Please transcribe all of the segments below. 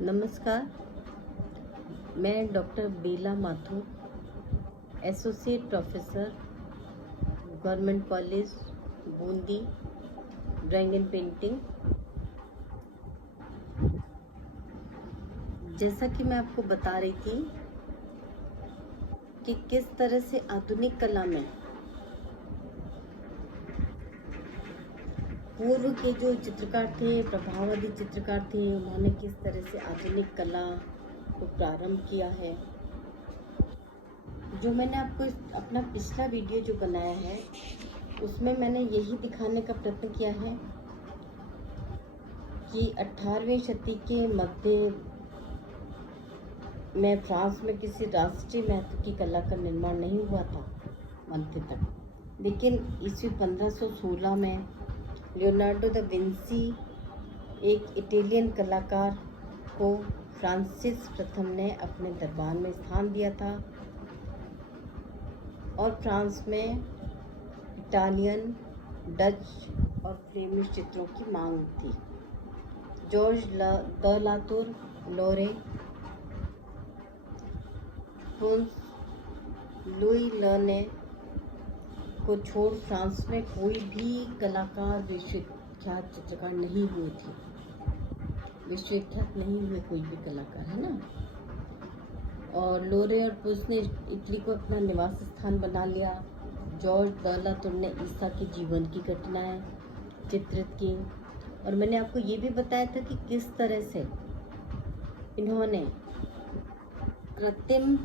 नमस्कार। मैं doctor Bela Mathur, associate professor, government college Bundi, drawing and painting. जैसा कि मैं आपको बता रही थी कि किस तरह से आधुनिक कला में पूर्व के जो चित्रकार थे, प्रभाववादी चित्रकार थे, उन्होंने किस तरह से आधुनिक कला को प्रारंभ किया है। जो मैंने आपको अपना पिछला वीडियो जो बनाया है उसमें मैंने यही दिखाने का प्रयत्न किया है कि 18वीं शती के मध्य में फ्रांस में किसी राष्ट्रीय महत्व की कला का निर्माण नहीं हुआ था मध्य तक, लेकिन ईस्वी 1516 में लियोनार्डो दा विंसी, एक इटालियन कलाकार को फ्रांसिस प्रथम ने अपने दरबार में स्थान दिया था और फ्रांस में इटालियन, डच और फ्लेमिश चित्रों की मांग थी। जॉर्ज द लातूर, लोरे, लुई लर्ने को छोड़ फ्रांस में कोई भी कलाकार विश्वविख्यात चित्रकार नहीं हुए थे। विश्वविख्यात नहीं हुए कोई भी कलाकार, है ना। और लोरे और पुस ने इटली को अपना निवास स्थान बना लिया। जॉर्ज द लातूर ने ईसा के जीवन की घटनाएं चित्रित की और मैंने आपको ये भी बताया था कि किस तरह से इन्होंने कृत्रिम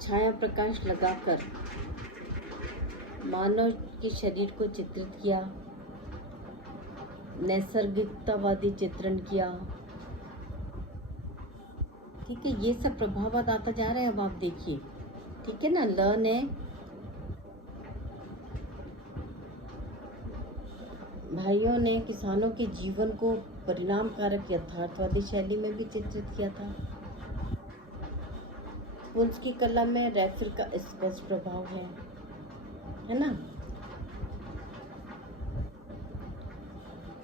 छाया प्रकाश लगाकर मानव के शरीर को चित्रित किया, नैसर्गिकतावादी चित्रण किया। ठीक है, ये सब प्रभाव आता जा रहे हैं। अब आप देखिए, ठीक है ना। ल ने भाइयों ने किसानों के जीवन को परिणामकारक यथार्थवादी शैली में भी चित्रित किया था। पुंस की कला में रैफिल का स्पष्ट प्रभाव है ना।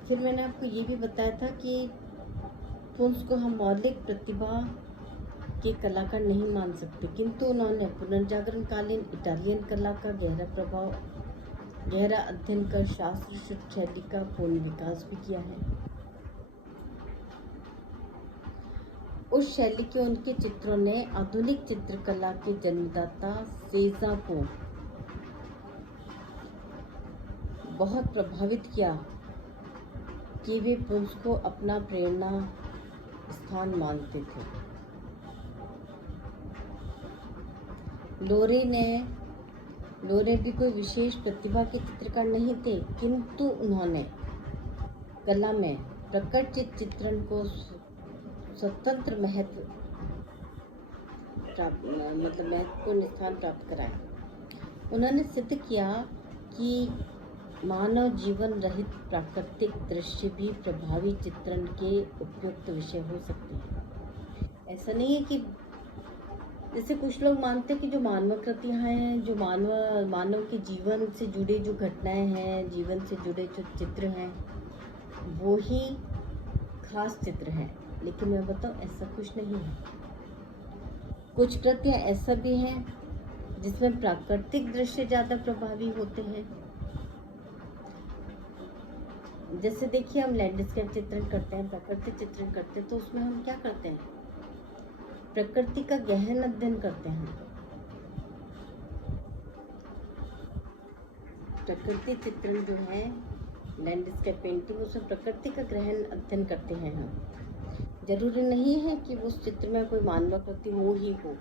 फिर मैंने आपको ये भी बताया था कि पुंस को हम मौलिक प्रतिभा के कलाकार नहीं मान सकते, किंतु उन्होंने पुनर्जागरण कालीन इटालियन कला का गहरा अध्ययन कर शास्त्र शुद्ध शैली का पूर्ण विकास भी किया है। उस शैली के उनके चित्रों ने आधुनिक चित्रकला के जन्मदाता सेजा को बहुत प्रभावित किया कि वे पुंस को अपना प्रेरणा स्थान मानते थे। लोरे भी कोई विशेष प्रतिभा के चित्रकार नहीं थे, किंतु उन्होंने कला में प्रकट चित्रण को स्वतंत्र महत्वपूर्ण स्थान प्राप्त कराया। उन्होंने सिद्ध किया कि मानव जीवन रहित प्राकृतिक दृश्य भी प्रभावी चित्रण के उपयुक्त विषय हो सकते हैं। ऐसा नहीं है कि जैसे कुछ लोग मानते हैं कि जो मानवाकृतियाँ हैं, जो मानव के जीवन से जुड़े जो घटनाएं हैं, जीवन से जुड़े जो चित्र हैं, वो ही खास चित्र हैं। लेकिन मैं बताऊँ, ऐसा कुछ नहीं है। कुछ कृतियाँ ऐसा भी हैं जिसमें प्राकृतिक दृश्य ज़्यादा प्रभावी होते हैं। जैसे देखिए, हम लैंडस्केप चित्रण करते हैं, प्राकृतिक चित्रण करते हैं, तो उसमें हम क्या करते हैं? प्रकृति का गहन अध्ययन करते हैं। प्रकृति चित्रण जो है, लैंडस्केप पेंटिंग, उसमें प्रकृति का गहन अध्ययन करते हैं हम। जरूरी नहीं है कि उस चित्र में कोई मानवाकृति हो ही हो।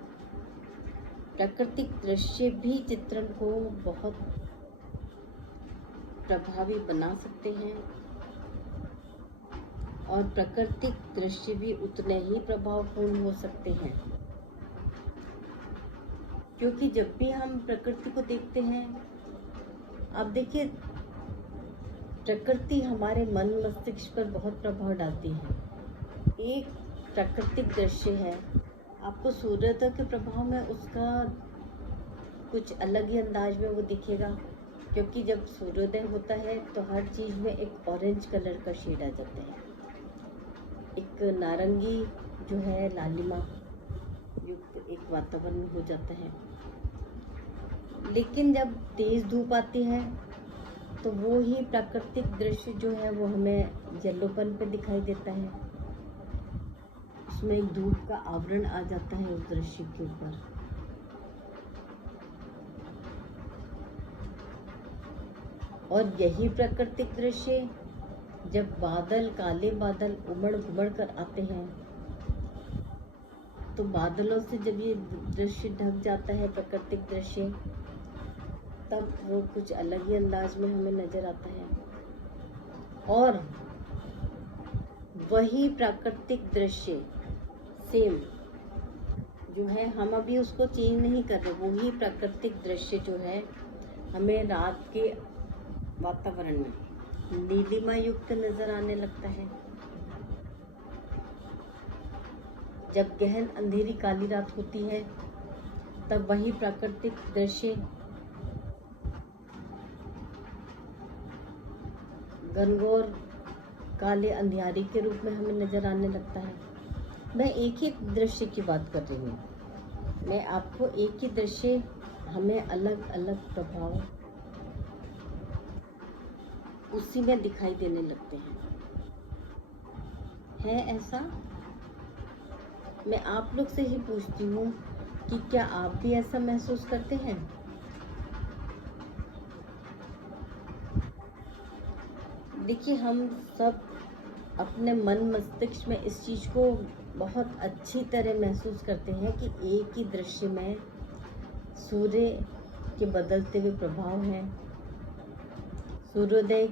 प्राकृतिक दृश्य भी चित्रण को बहुत प्रभावी बना सकते हैं और प्राकृतिक दृश्य भी उतने ही प्रभावपूर्ण हो सकते हैं, क्योंकि जब भी हम प्रकृति को देखते हैं, आप देखिए, प्रकृति हमारे मन मस्तिष्क पर बहुत प्रभाव डालती है। एक प्राकृतिक दृश्य है, आपको सूर्योदय के प्रभाव में उसका कुछ अलग ही अंदाज में वो दिखेगा, क्योंकि जब सूर्योदय होता है तो हर चीज़ में एक ऑरेंज कलर का शेड आ जाता है। एक नारंगी जो है लालिमा युक्त एक वातावरण हो जाता है। लेकिन जब तेज धूप आती है तो वो ही प्राकृतिक दृश्य जो है वो हमें येलोपन पे दिखाई देता है। उसमें एक धूप का आवरण आ जाता है उस दृश्य के ऊपर। और यही प्राकृतिक दृश्य जब बादल, काले बादल उमड़ घुमड़ कर आते हैं, तो बादलों से जब ये दृश्य ढक जाता है प्राकृतिक दृश्य, तब वो कुछ अलग ही अंदाज में हमें नजर आता है। और वही प्राकृतिक दृश्य सेम जो है, हम अभी उसको चेंज नहीं कर रहे, वही प्राकृतिक दृश्य जो है हमें रात के वातावरण में नीलिमा युक्त नजर आने लगता है। जब गहन अंधेरी काली रात होती है तब वही प्राकृतिक दृश्य घनघोर काले अंधियारे के रूप में हमें नजर आने लगता है। मैं एक ही दृश्य की बात कर रही हूँ, मैं आपको एक ही दृश्य हमें अलग अलग प्रभाव उसी में दिखाई देने लगते हैं। है ऐसा? मैं आप लोग से ही पूछती हूँ कि क्या आप भी ऐसा महसूस करते हैं? देखिए, हम सब अपने मन मस्तिष्क में इस चीज़ को बहुत अच्छी तरह महसूस करते हैं कि एक ही दृश्य में सूर्य के बदलते हुए प्रभाव हैं, सूर्योदय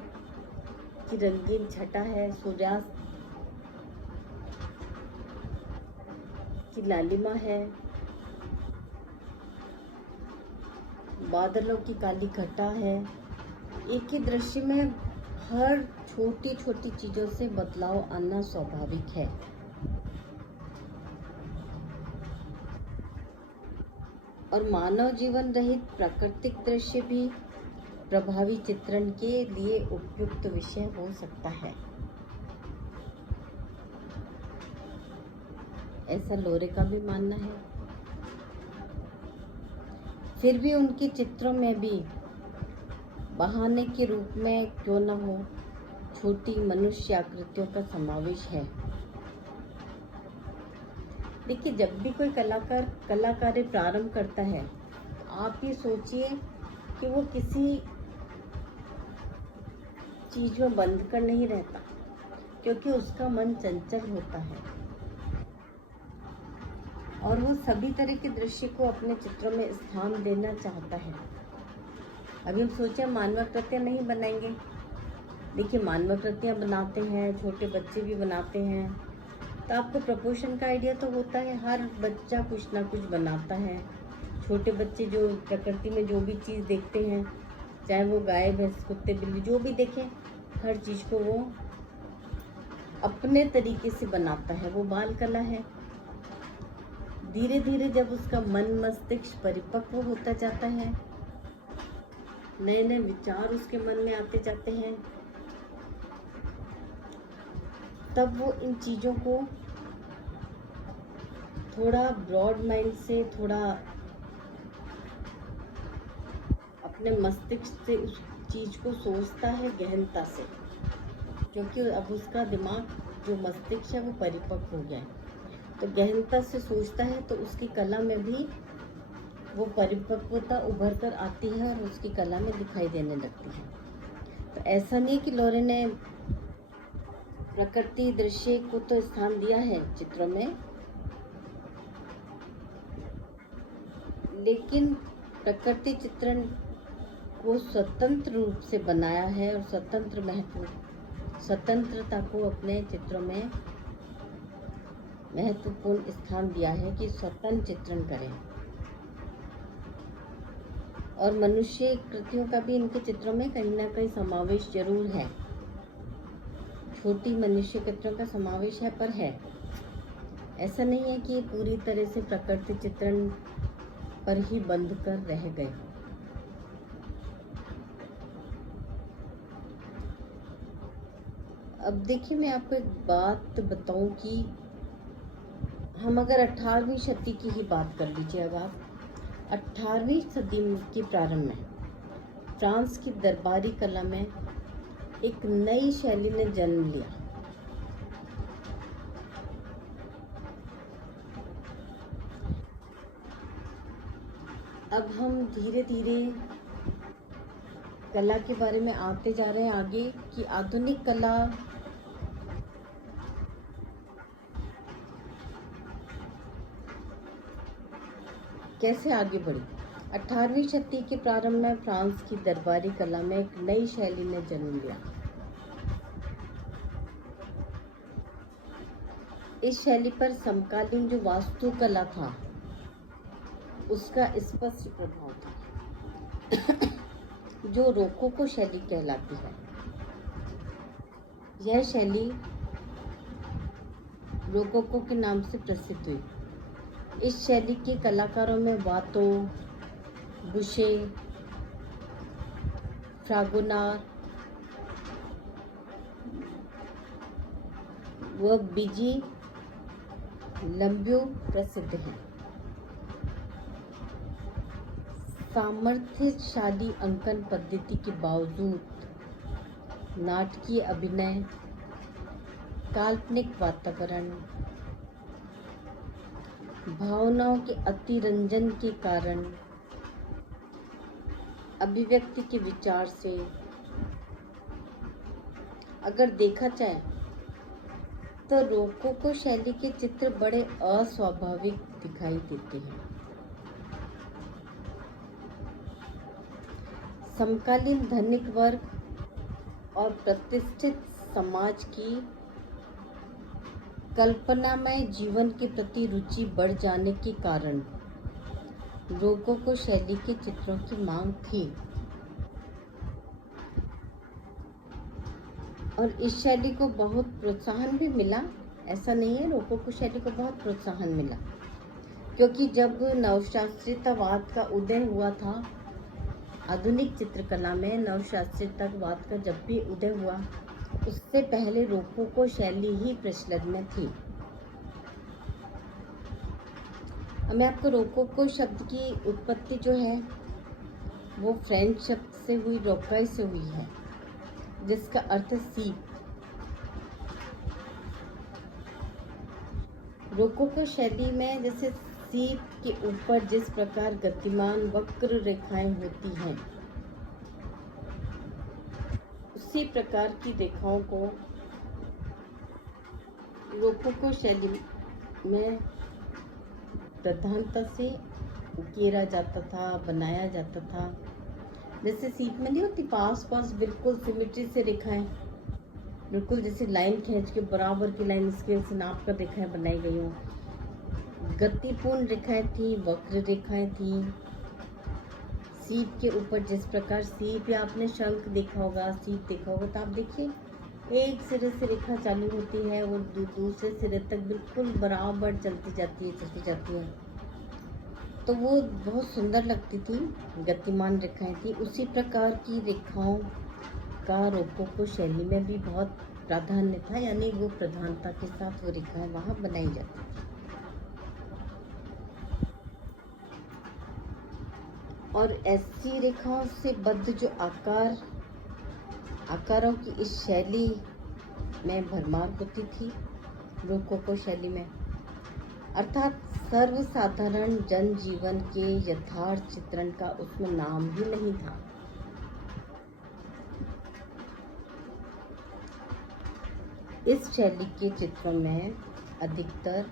की रंगीन छटा है, सूर्यास्त की लालिमा है, बादलों की काली घटा है। एक ही दृश्य में हर छोटी छोटी चीजों से बदलाव आना स्वाभाविक है। और मानव जीवन रहित प्राकृतिक दृश्य भी प्रभावी चित्रण के लिए उपयुक्त विषय हो सकता है, ऐसा लोरे का भी मानना है। फिर भी उनके चित्रों में भी बहाने के रूप में क्यों न हो, छोटी मनुष्य आकृतियों का समावेश है। देखिए, जब भी कोई कलाकारी प्रारंभ करता है, आप ये सोचिए कि वो किसी चीज में बंद कर नहीं रहता, क्योंकि उसका मन चंचल होता है और वो सभी तरह के दृश्य को अपने चित्रों में स्थान देना चाहता है। अभी हम सोचे मानवाकृतियाँ नहीं बनाएंगे। देखिए, मानवाकृतियाँ बनाते हैं, छोटे बच्चे भी बनाते हैं, तो आपको प्रपोर्शन का आइडिया तो होता है। हर बच्चा कुछ ना कुछ बनाता है। छोटे बच्चे जो प्रकृति में जो भी चीज़ देखते हैं, चाहे वो गाय भैंस कुत्ते बिल्ली जो भी देखें, हर चीज़ को वो अपने तरीके से बनाता है। वो बाल कला है। धीरे धीरे जब उसका मन मस्तिष्क परिपक्व होता जाता है, नए नए विचार उसके मन में आते जाते हैं, तब वो इन चीज़ों को थोड़ा ब्रॉड माइंड से, थोड़ा अपने मस्तिष्क से उस चीज़ को सोचता है गहनता से, क्योंकि अब उसका दिमाग जो मस्तिष्क है वो परिपक्व हो गया है। तो गहनता से सोचता है तो उसकी कला में भी वो परिपक्वता उभर कर आती है और उसकी कला में दिखाई देने लगती है। तो ऐसा नहीं कि लोरे ने प्रकृति दृश्य को तो स्थान दिया है चित्रों में, लेकिन प्रकृति चित्रण को स्वतंत्र रूप से बनाया है और स्वतंत्रता को अपने चित्रों में महत्वपूर्ण स्थान दिया है कि स्वतंत्र चित्रण करें। और मनुष्य कृतियों का भी इनके चित्रों में कहीं ना कहीं समावेश जरूर है। छोटी मनुष्य कृतियों का समावेश है, पर है ऐसा नहीं है कि ये पूरी तरह से प्रकृति चित्रण पर ही बंद कर रह गए। अब देखिए, मैं आपको एक बात बताऊं कि हम अगर 18वीं सदी की ही बात कर लीजिए, अगर आप 18वीं सदी के प्रारंभ में फ्रांस की दरबारी कला में एक नई शैली ने जन्म लिया। अब हम धीरे धीरे कला के बारे में आते जा रहे हैं आगे कि आधुनिक कला कैसे आगे बढ़ी। 18वीं सदी के प्रारंभ में फ्रांस की दरबारी कला में एक नई शैली ने जन्म लिया। इस शैली पर समकालीन जो वास्तुकला था उसका स्पष्ट प्रभाव था जो रोकोको शैली कहलाती है। यह शैली रोकोको के नाम से प्रसिद्ध हुई। इस शैली के कलाकारों में वातो, बुशे, फ्रागोनार व बिजी लंब्यो प्रसिद्ध हैं। सामर्थ्यशाली अंकन पद्धति के बावजूद नाटकीय अभिनय, काल्पनिक वातावरण, भावनाओं के अतिरंजन के कारण अभिव्यक्ति के विचार से अगर देखा जाए तो रोकोको शैली के चित्र बड़े अस्वाभाविक दिखाई देते हैं। समकालीन धनिक वर्ग और प्रतिष्ठित समाज की कल्पनामय जीवन के प्रति रुचि बढ़ जाने के कारण रोकोको शैली के चित्रों की मांग थी और इस शैली को बहुत प्रोत्साहन भी मिला। ऐसा नहीं है, रोकोको शैली को बहुत प्रोत्साहन मिला क्योंकि जब नवशास्त्रीयतावाद का उदय हुआ था, आधुनिक चित्रकला में नवशास्त्रीयतावाद का जब भी उदय हुआ उससे पहले रोकोको शैली ही प्रचलन में थी। अब मैं आपको रोकोको शब्द की उत्पत्ति जो है वो फ्रेंच शब्द से हुई, रोकाई से हुई है, जिसका अर्थ सीप। रोकोको शैली में जैसे सीप के ऊपर जिस प्रकार गतिमान वक्र रेखाएं होती हैं, उसी प्रकार की रेखाओं को रोकोको शैली में प्रधानता से उकेरा जाता था, बनाया जाता था। जैसे सीप में नहीं होती पास पास बिल्कुल सिमेट्री से रेखाएं, बिल्कुल जैसे लाइन खींच के बराबर की लाइन स्केल से नाप कर रेखाएं बनाई गई हो। गतिपूर्ण रेखाएं थी, वक्र रेखाएं थी। सीप के ऊपर जिस प्रकार सीप, या आपने शंख देखा होगा, सीप देखा होगा, तो आप देखिए एक सिरे से रेखा चालू होती है और दूसरे सिरे तक बिल्कुल बराबर चलती जाती है। तो वो बहुत सुंदर लगती थी, गतिमान रेखाएं थी। उसी प्रकार की रेखाओं का रोकोको शैली में भी बहुत प्राधान्य था, यानी वो प्रधानता के साथ वो रेखाएं वहाँ बनाई जाती थी। और ऐसी रेखाओं से बद्ध जो आकारों की इस शैली में भरमार होती थी रोकोको शैली में, अर्थात सर्वसाधारण जनजीवन के यथार्थ चित्रण का उसमें नाम भी नहीं था। इस शैली के चित्रों में अधिकतर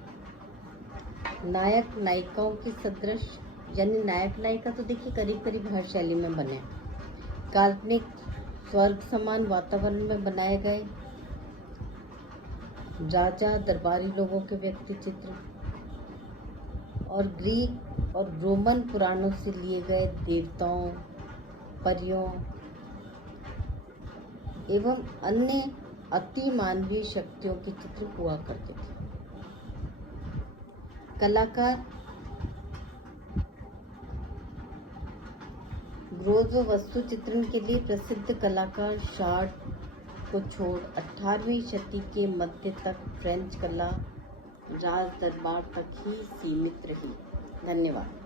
नायक नायिकाओं के सदृश, यानी नायक नायिका तो देखिए करीब करीब हर शैली में बने, काल्पनिक स्वर्ग समान वातावरण में बनाए गए राजा दरबारी लोगों के व्यक्ति चित्र और ग्रीक और रोमन पुराणों से लिए गए देवताओं, परियों एवं अन्य अति मानवीय शक्तियों के चित्र हुआ करते थे। कलाकार ब्रोंज वस्तु चित्रण के लिए प्रसिद्ध कलाकार शार्ट को छोड़ 18वीं शती के मध्य तक फ्रेंच कला राज दरबार तक ही सीमित रही। धन्यवाद।